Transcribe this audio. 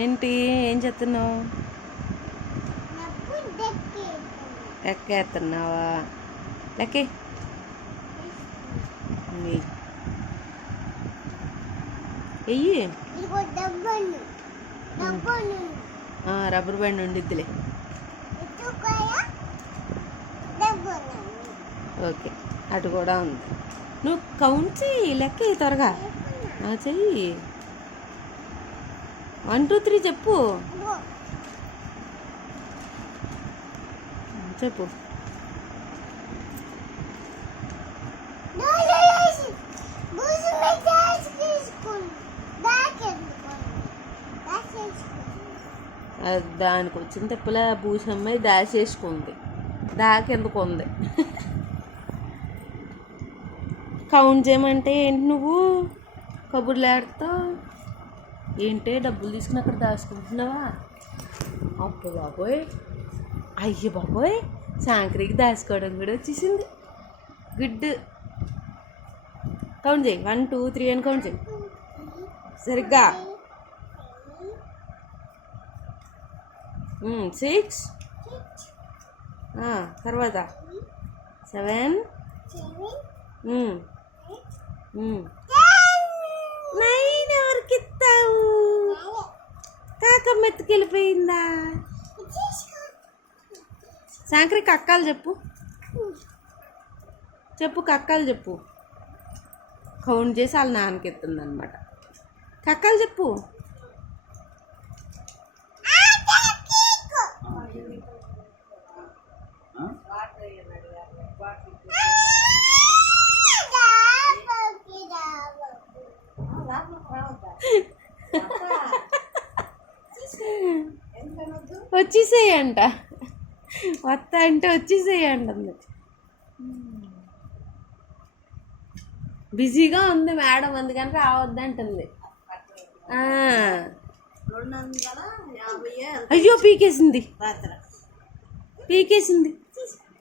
ఏంటి ఏం చేస్తున్నావు? లెక్కేస్తున్నావా? లెక్కే వెయ్యి. Rubber band ఉండిద్దిలే. ఓకే, అటు కూడా ఉంది. నువ్వు కౌంట్ చెయ్యి, లెక్క త్వరగా చెయ్యి. 1 2 3 చెప్పు చెప్పు. దానికి వచ్చిన తెప్పలా భూషమ్మాయి డాష్ వేసుకుంది. దాకెందుకు ఉంది? కౌంట్ చేయమంటే ఏంటి నువ్వు కబుర్లు ఆడుతావు? ఏంటే డబ్బులు తీసుకుని అక్కడ దాచుకుంటున్నావా? అప్పు బాబోయ్, అయ్య బాబోయ్, సాంక్రికి దాచుకోవడం కూడా వచ్చేసింది. గుడ్. కౌంట్ చేయి, 1 2 3 అని కౌంట్ చేయి సరిగ్గా. 6 తర్వాత 7 9 ఎవరికిస్తావు? కాకమ్మ ఎత్తుకెళ్ళిపోయిందా? సాంక్రికి కక్కాలు చెప్పు, కక్కాలు చెప్పు. కౌంట్ చేసి వాళ్ళ నాన్నకి ఎత్తుంది అనమాట. కక్కాలు చెప్పు. వచ్చేసేయంట, వస్తా అంటే వచ్చేసేయంటుంది. బిజీగా ఉంది మేడం, అందుకని రావద్దంటుంది. అయ్యో పీకేసింది.